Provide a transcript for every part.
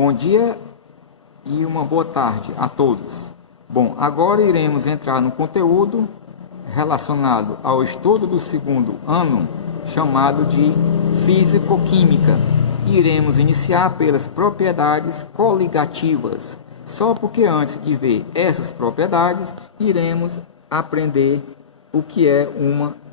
Bom dia e uma boa tarde a todos. Bom, agora iremos entrar no conteúdo relacionado ao estudo do segundo ano, chamado de Físico-Química. Iremos iniciar pelas propriedades coligativas. Só porque antes de ver essas propriedades, iremos aprender o que é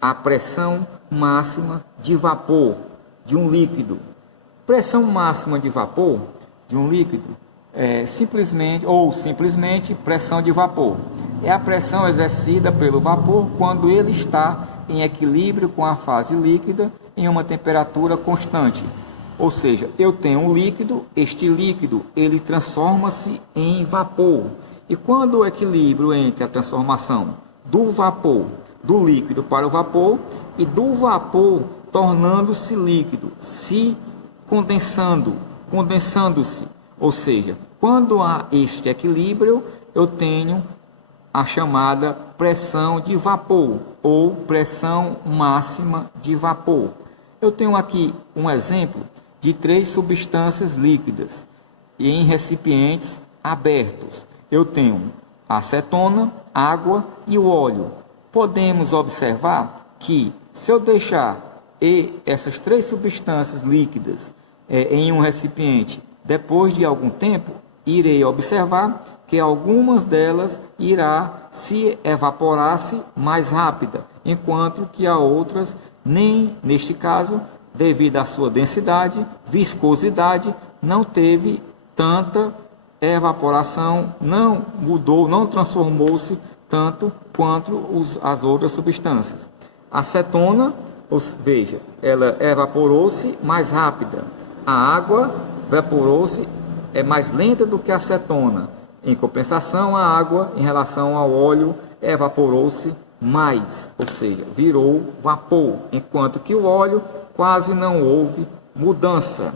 a pressão máxima de vapor de um líquido. Pressão máxima de vapor de um líquido é simplesmente pressão de vapor. É a pressão exercida pelo vapor quando ele está em equilíbrio com a fase líquida em uma temperatura constante. Ou seja, eu tenho um líquido, este líquido ele transforma-se em vapor. E quando o equilíbrio entre a transformação do vapor, do líquido para o vapor, e do vapor tornando-se líquido, se condensando-se, ou seja, quando há este equilíbrio, eu tenho a chamada pressão de vapor ou pressão máxima de vapor. Eu tenho aqui um exemplo de 3 substâncias líquidas e em recipientes abertos. Eu tenho a acetona, água e o óleo. Podemos observar que se eu deixar essas 3 substâncias líquidas em um recipiente, depois de algum tempo, irei observar que algumas delas irá se evaporar-se mais rápida, enquanto que a outras, nem neste caso, devido à sua densidade, viscosidade, não teve tanta evaporação, não mudou, não transformou-se tanto quanto as outras substâncias. A acetona, veja, ela evaporou-se mais rápida. A água evaporou-se mais lenta do que a acetona. Em compensação, a água, em relação ao óleo, evaporou-se mais, ou seja, virou vapor, enquanto que o óleo quase não houve mudança.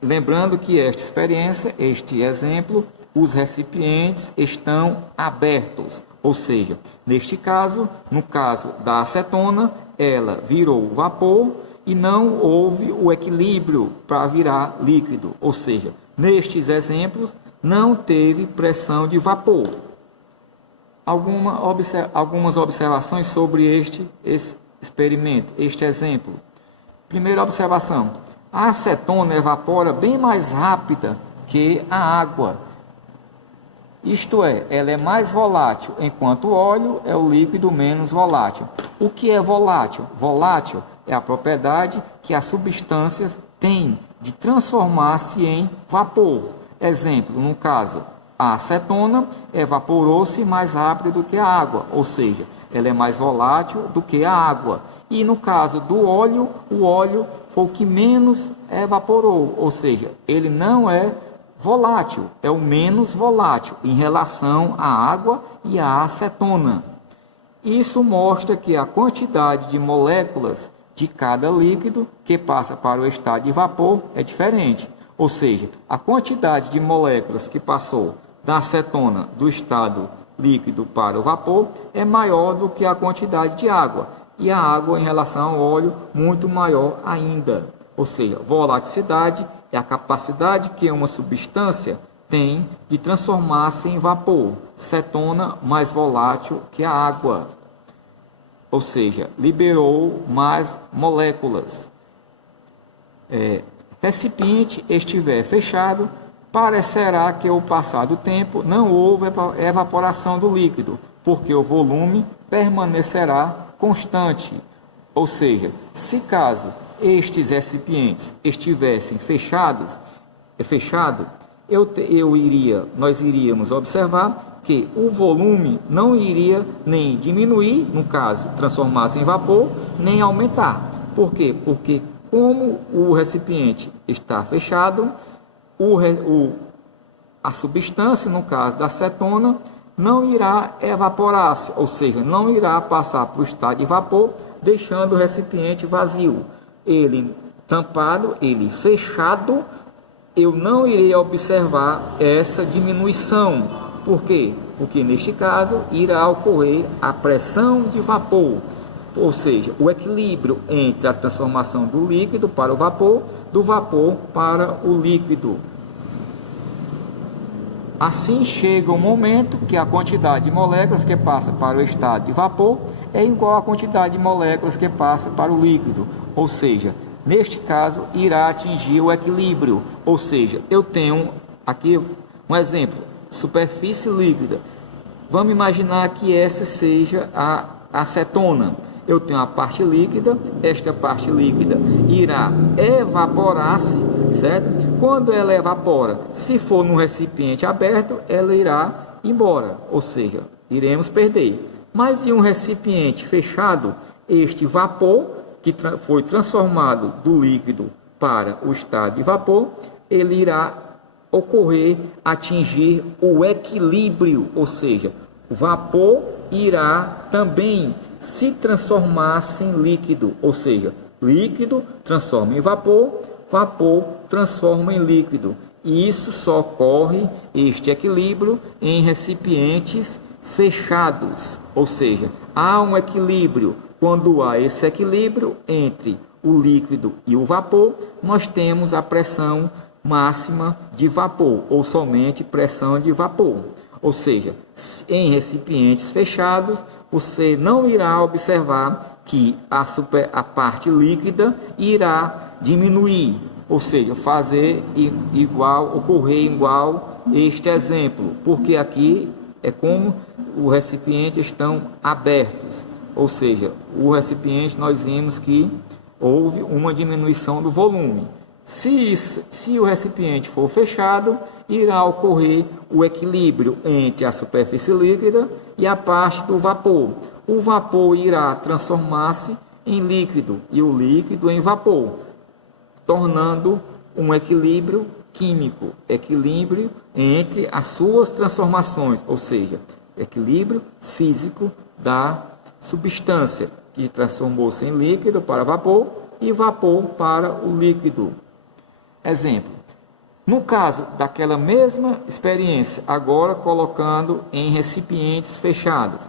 Lembrando que esta experiência, este exemplo, os recipientes estão abertos, ou seja, neste caso, no caso da acetona, ela virou vapor e não houve o equilíbrio para virar líquido, ou seja, nestes exemplos não teve pressão de vapor. Algumas observações sobre este experimento, este exemplo. Primeira observação: a acetona evapora bem mais rápida que a água. Isto é, ela é mais volátil, enquanto o óleo é o líquido menos volátil. O que é volátil? Volátil é a propriedade que as substâncias têm de transformar-se em vapor. Exemplo, no caso, a acetona evaporou-se mais rápido do que a água, ou seja, ela é mais volátil do que a água. E no caso do óleo, o óleo foi o que menos evaporou, ou seja, ele não é volátil, é o menos volátil em relação à água e à acetona. Isso mostra que a quantidade de moléculas de cada líquido que passa para o estado de vapor é diferente. Ou seja, a quantidade de moléculas que passou da acetona do estado líquido para o vapor é maior do que a quantidade de água. E a água em relação ao óleo muito maior ainda. Ou seja, volaticidade é a capacidade que uma substância tem de transformar-se em vapor. Cetona mais volátil que a água. Ou seja, liberou mais moléculas. Recipiente estiver fechado, parecerá que ao passar do tempo não houve evaporação do líquido, porque o volume permanecerá constante. Ou seja, se caso estes recipientes estivessem fechados, nós iríamos observar que o volume não iria nem diminuir, no caso, transformar-se em vapor, nem aumentar. Por quê? Porque como o recipiente está fechado, a substância, no caso da acetona, não irá evaporar-se, ou seja, não irá passar para o estado de vapor, deixando o recipiente vazio. Ele tampado, ele fechado, eu não irei observar essa diminuição. Por quê? Porque neste caso irá ocorrer a pressão de vapor, ou seja, o equilíbrio entre a transformação do líquido para o vapor, do vapor para o líquido. Assim chega um momento que a quantidade de moléculas que passa para o estado de vapor é igual à quantidade de moléculas que passa para o líquido, ou seja, neste caso irá atingir o equilíbrio, ou seja, eu tenho aqui um exemplo, superfície líquida. Vamos imaginar que essa seja a acetona. Eu tenho a parte líquida, esta parte líquida irá evaporar-se, certo? Quando ela evapora, se for num recipiente aberto, ela irá embora, ou seja, iremos perder. Mas em um recipiente fechado, este vapor, que foi transformado do líquido para o estado de vapor, ele irá atingir o equilíbrio, ou seja, o vapor irá também se transformar em líquido, ou seja, líquido transforma em vapor, vapor transforma em líquido. E isso só ocorre, este equilíbrio, em recipientes fechados, ou seja, há um equilíbrio. Quando há esse equilíbrio entre o líquido e o vapor, nós temos a pressão máxima de vapor, ou somente pressão de vapor. Ou seja, em recipientes fechados, você não irá observar que a parte líquida irá diminuir, ou seja, ocorrer igual este exemplo, porque aqui é como os recipientes estão abertos, ou seja, o recipiente nós vimos que houve uma diminuição do volume. Se o recipiente for fechado, irá ocorrer o equilíbrio entre a superfície líquida e a parte do vapor. O vapor irá transformar-se em líquido e o líquido em vapor, tornando um equilíbrio químico, equilíbrio entre as suas transformações, ou seja, equilíbrio físico da substância que transformou-se em líquido para vapor e vapor para o líquido. Exemplo, no caso daquela mesma experiência, agora colocando em recipientes fechados,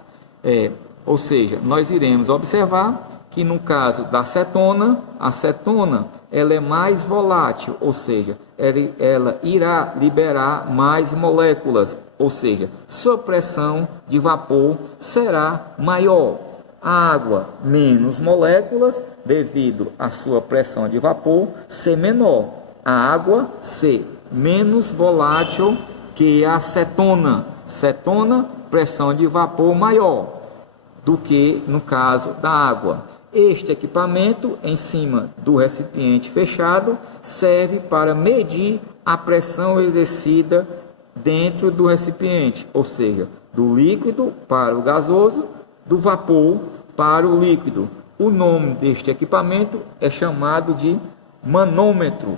ou seja, nós iremos observar que no caso da acetona, a acetona ela é mais volátil, ou seja, ela irá liberar mais moléculas, ou seja, sua pressão de vapor será maior. A água, menos moléculas, devido à sua pressão de vapor ser menor. A água ser menos volátil que a acetona. Acetona, pressão de vapor maior do que no caso da água. Este equipamento em cima do recipiente fechado serve para medir a pressão exercida dentro do recipiente, ou seja, do líquido para o gasoso, do vapor para o líquido. O nome deste equipamento é chamado de manômetro.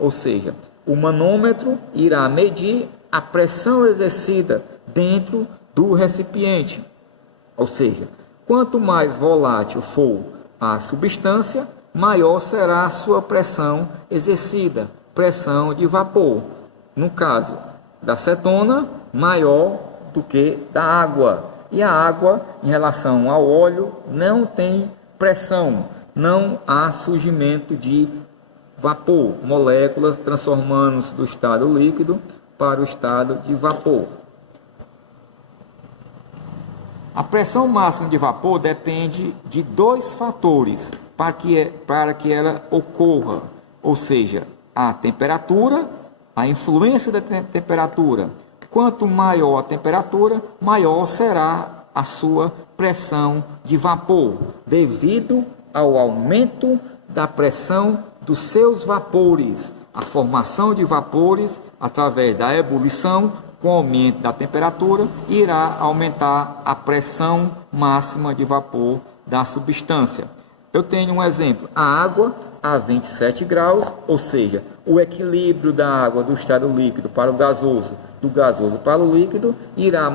Ou seja, o manômetro irá medir a pressão exercida dentro do recipiente. Ou seja, quanto mais volátil for a substância, maior será a sua pressão exercida, pressão de vapor. No caso da acetona, maior do que da água. E a água, em relação ao óleo, não tem pressão, não há surgimento de vapor, moléculas transformando-se do estado líquido para o estado de vapor. A pressão máxima de vapor depende de dois fatores para que ela ocorra, ou seja, a temperatura, a influência da temperatura. Quanto maior a temperatura, maior será a sua pressão de vapor, devido ao aumento da pressão dos seus vapores. A formação de vapores através da ebulição, com o aumento da temperatura, irá aumentar a pressão máxima de vapor da substância. Eu tenho um exemplo, a água a 27 graus, ou seja, o equilíbrio da água do estado líquido para o gasoso, do gasoso para o líquido, irá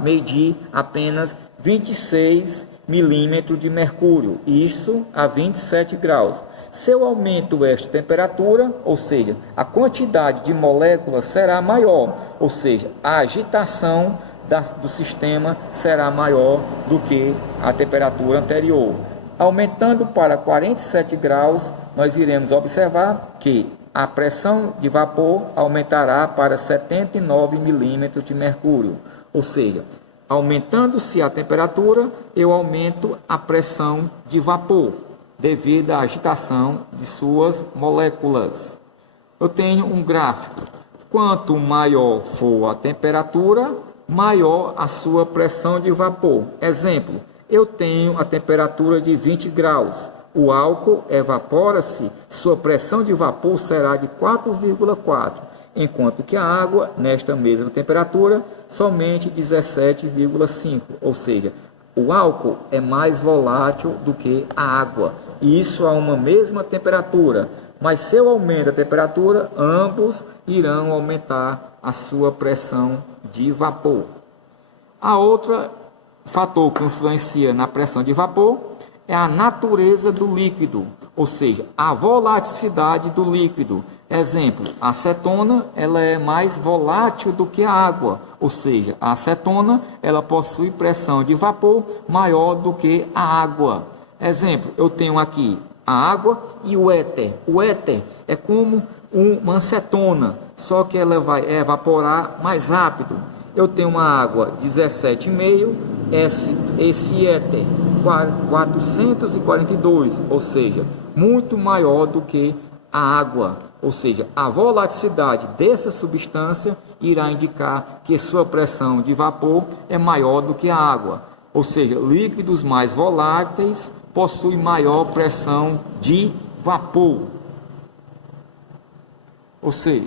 medir apenas 26 milímetros de mercúrio, isso a 27 graus. Se eu aumento esta temperatura, ou seja, a quantidade de moléculas será maior, ou seja, a agitação do sistema será maior do que a temperatura anterior. Aumentando para 47 graus, nós iremos observar que a pressão de vapor aumentará para 79 milímetros de mercúrio. Ou seja, aumentando-se a temperatura, eu aumento a pressão de vapor, devido à agitação de suas moléculas. Eu tenho um gráfico. Quanto maior for a temperatura, maior a sua pressão de vapor. Exemplo, eu tenho a temperatura de 20 graus. O álcool evapora-se, sua pressão de vapor será de 4,4, enquanto que a água, nesta mesma temperatura, somente 17,5. Ou seja, o álcool é mais volátil do que a água. E isso a uma mesma temperatura. Mas se eu aumento a temperatura, ambos irão aumentar a sua pressão de vapor. A outra fator que influencia na pressão de vapor é a natureza do líquido, ou seja, a volatilidade do líquido. Exemplo, a acetona ela é mais volátil do que a água, ou seja, a acetona ela possui pressão de vapor maior do que a água. Exemplo, eu tenho aqui a água e o éter. O éter é como uma acetona, só que ela vai evaporar mais rápido. Eu tenho uma água 17,5, esse éter 442, ou seja, muito maior do que a água. Ou seja, a volatilidade dessa substância irá indicar que sua pressão de vapor é maior do que a água. Ou seja, líquidos mais voláteis possuem maior pressão de vapor. Ou seja,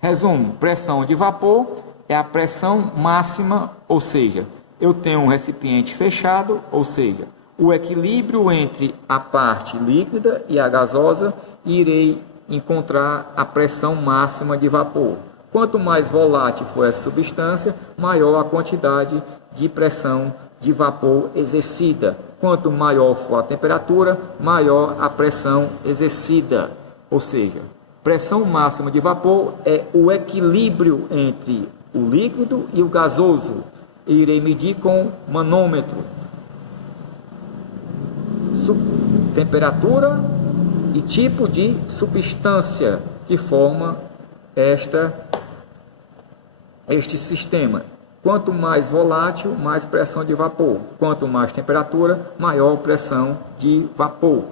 resumo, pressão de vapor é a pressão máxima, ou seja, eu tenho um recipiente fechado, ou seja, o equilíbrio entre a parte líquida e a gasosa, irei encontrar a pressão máxima de vapor. Quanto mais volátil for essa substância, maior a quantidade de pressão de vapor exercida. Quanto maior for a temperatura, maior a pressão exercida. Ou seja, pressão máxima de vapor é o equilíbrio entre o líquido e o gasoso. Irei medir com manômetro. Temperatura e tipo de substância que forma este sistema. Quanto mais volátil, mais pressão de vapor. Quanto mais temperatura, maior pressão de vapor.